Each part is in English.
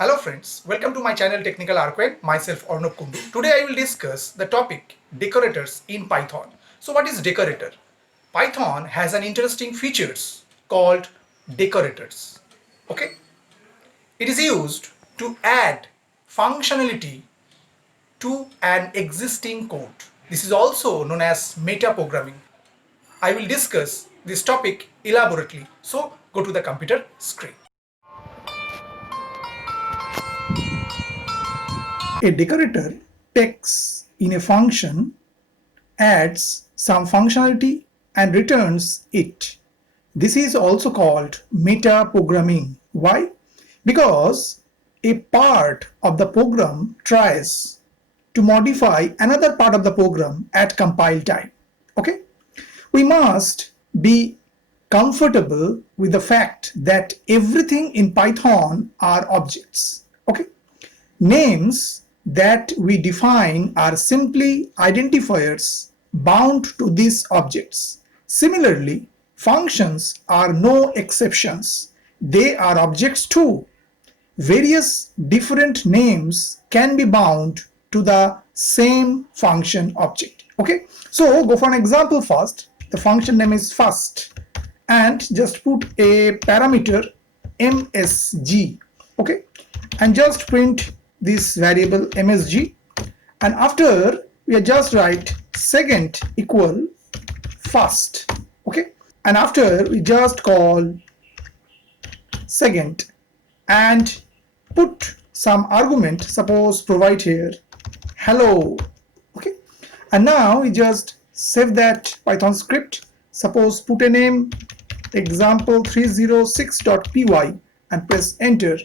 Hello friends, welcome to my channel Technical Arcade. Myself Arnab Kundu. Today I will discuss the topic decorators in Python. So what is decorator? Python has an interesting features called decorators. Okay? It is used to add functionality to an existing code. This is also known as meta programming. I will discuss this topic elaborately. So go to the computer screen. A decorator takes in a function, adds some functionality and returns it. This is also called meta programming. Why? Because a part of the program tries to modify another part of the program at compile time. Okay? We must be comfortable with the fact that everything in Python are objects. Okay? Names that we define are simply identifiers bound to these objects. Similarly, functions are no exceptions. They are objects too. Various different names can be bound to the same function object. Okay, so go for an example first. The function name is first and just put a parameter msg. Okay, and just print this variable msg, and after we just write second equal first. Okay, and after we just call second and put some argument, suppose provide here hello. Okay, and now we just save that Python script. Suppose put a name example306.py and press enter.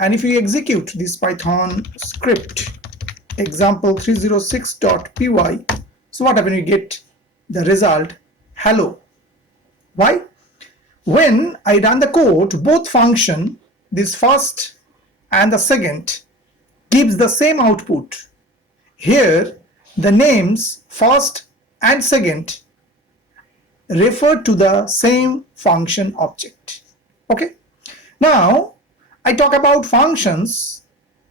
And if you execute this Python script example306.py, so what happens? You get the result hello. Why? When I run the code, both function, this first and the second, gives the same output. Here the names first and second refer to the same function object. Okay, now I talk about functions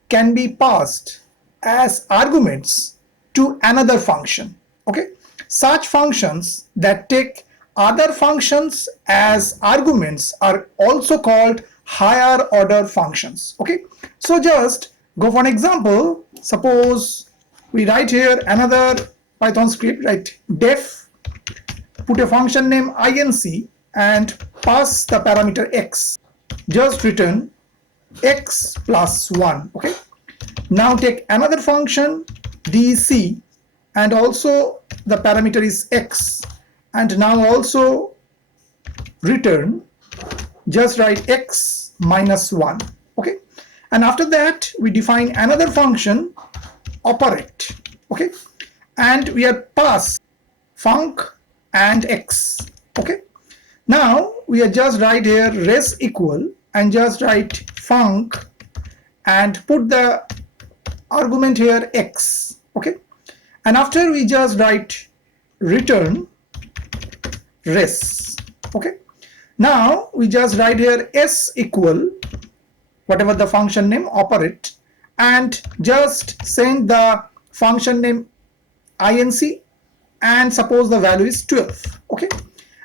can be passed as arguments to another function. Okay, such functions that take other functions as arguments are also called higher order functions. Okay, so just go for an example. Suppose we write here another Python script, right? Def, put a function name inc and pass the parameter x. Just return x plus 1. Okay, now take another function dc and also the parameter is x, and now also return, just write x minus 1. Okay, and after that we define another function operate. Okay, and we are pass func and x. Okay, now we are just write here res equal and just write func and put the argument here x. Okay, and after we just write return res. Okay, now we just write here s equal whatever the function name operate and just send the function name inc and suppose the value is 12. Okay,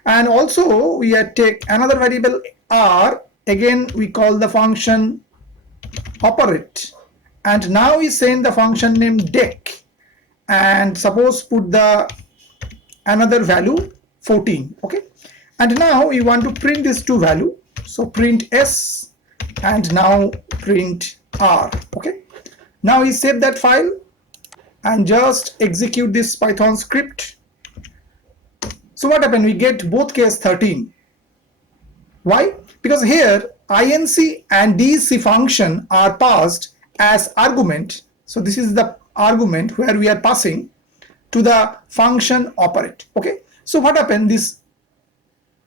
and also we take another variable r. Again we call the function operate, and now we send the function name dec and suppose put the another value 14. Okay, and now we want to print this two value, so print s and now print r. Okay, now we save that file and just execute this Python script. So what happened? We get both case 13. Why? Because here inc and dc function are passed as argument. So this is the argument where we are passing to the function operate. Okay, so what happened? This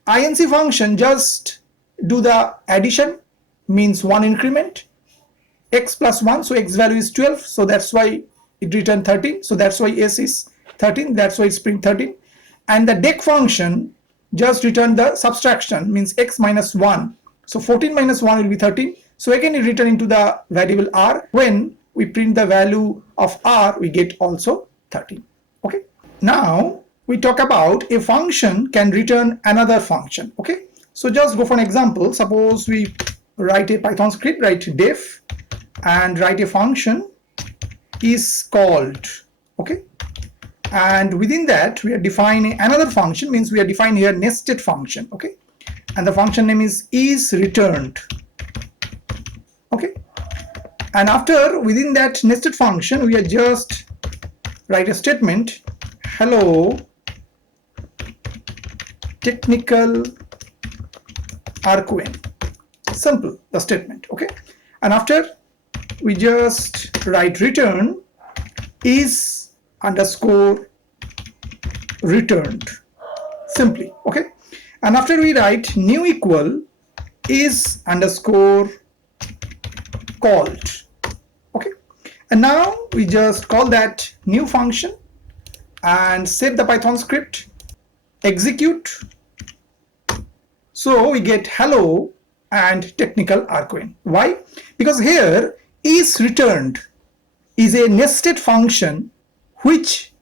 inc function just do the addition, means one increment x plus 1, so x value is 12, so that's why it returned 13, so that's why s is 13, that's why it's print 13. And the dec function just return the subtraction, means x minus 1, so 14 minus 1 will be 13, So again you return into the variable r. When we print the value of r, we get also 13. Okay. Now we talk about a function can return another function. Okay. So just go for an example. Suppose we write a Python script, write def and write a function is called. Okay. And within that we are defining another function, means we are defining here nested function. Okay. And the function name is returned. Okay. And after within that nested function we are just write a statement, hello technical arquen. Simple the statement. Okay. And after we just write return is underscore returned, simply. Okay. And after we write new equal is underscore called. Okay. And now we just call that new function and save the Python script, execute. So we get hello and technical arquen. Why? Because here is returned is a nested function which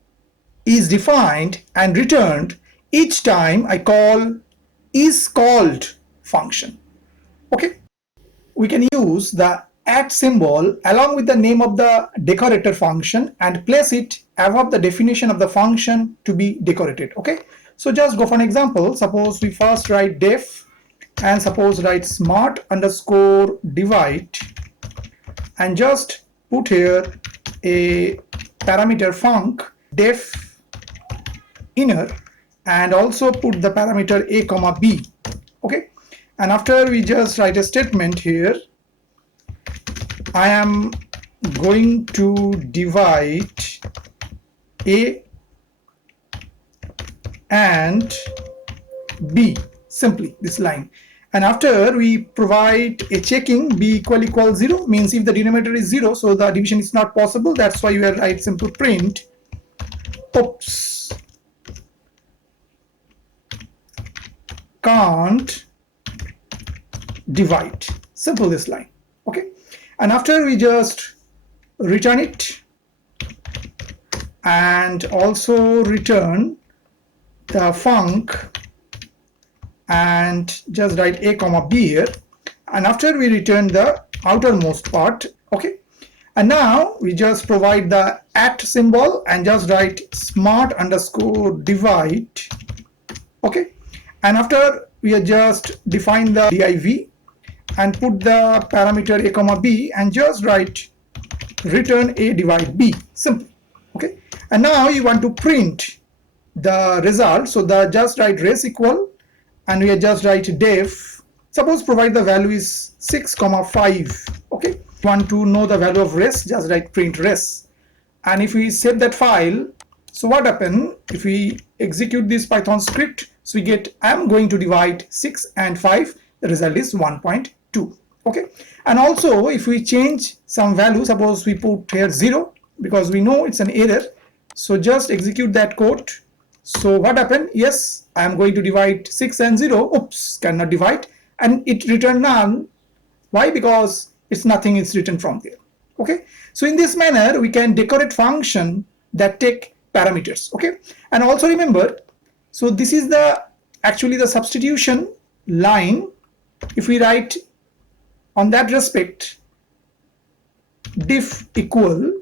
is defined and returned each time I call is called function. Okay. We can use the @ symbol along with the name of the decorator function and place it above the definition of the function to be decorated. Okay. So just go for an example. Suppose we first write def and suppose write smart underscore divide and just put here a parameter func def inner and also put the parameter a comma b. Okay. And after we just write a statement here, I am going to divide a and b, simply this line. And after we provide a checking b equal 0, means if the denominator is 0, so the division is not possible. That's why you will write simple print oops can't divide, simple this line. Okay. And after we just return it and also return the func and just write a comma b here, and after we return the outermost part. Okay. And now we just provide the @ symbol and just write smart underscore divide. Okay. And after we are just define the div and put the parameter a comma b and just write return a divide b, simple. Okay. And now you want to print the result, so the just write res equal and we are just write def, suppose provide the value is 6,5. Okay. Want to know the value of res, just write print res. And if we save that file, so what happen if we execute this Python script, so we get I am going to divide 6 and 5, the result is 1.2. Okay. And also if we change some value, suppose we put here 0 because we know it's an error, so just execute that code. So what happened? Yes, I am going to divide 6 and 0. Oops, cannot divide, and it returned none. Why? Because it's nothing is written from there. Okay. So in this manner we can decorate function that take parameters. Okay. And also remember, so this is the actually the substitution line. If we write on that respect diff equal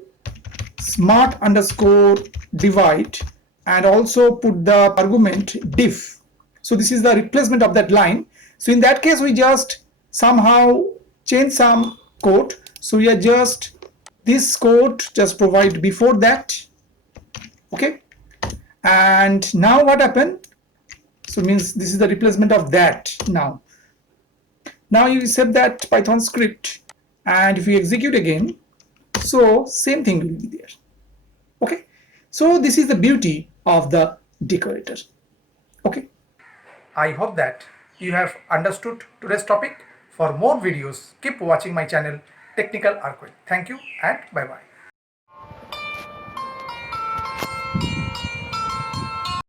smart underscore divide and also put the argument diff, so this is the replacement of that line. So in that case we just somehow change some code, so we are just this code just provide before that. Okay. And now what happened? So means this is the replacement of that. Now you set that Python script and if you execute again, so same thing will be there. Okay. So this is the beauty of the decorator. Okay. I hope that you have understood today's topic. For more videos, keep watching my channel Technical Arquen. Thank you and bye bye.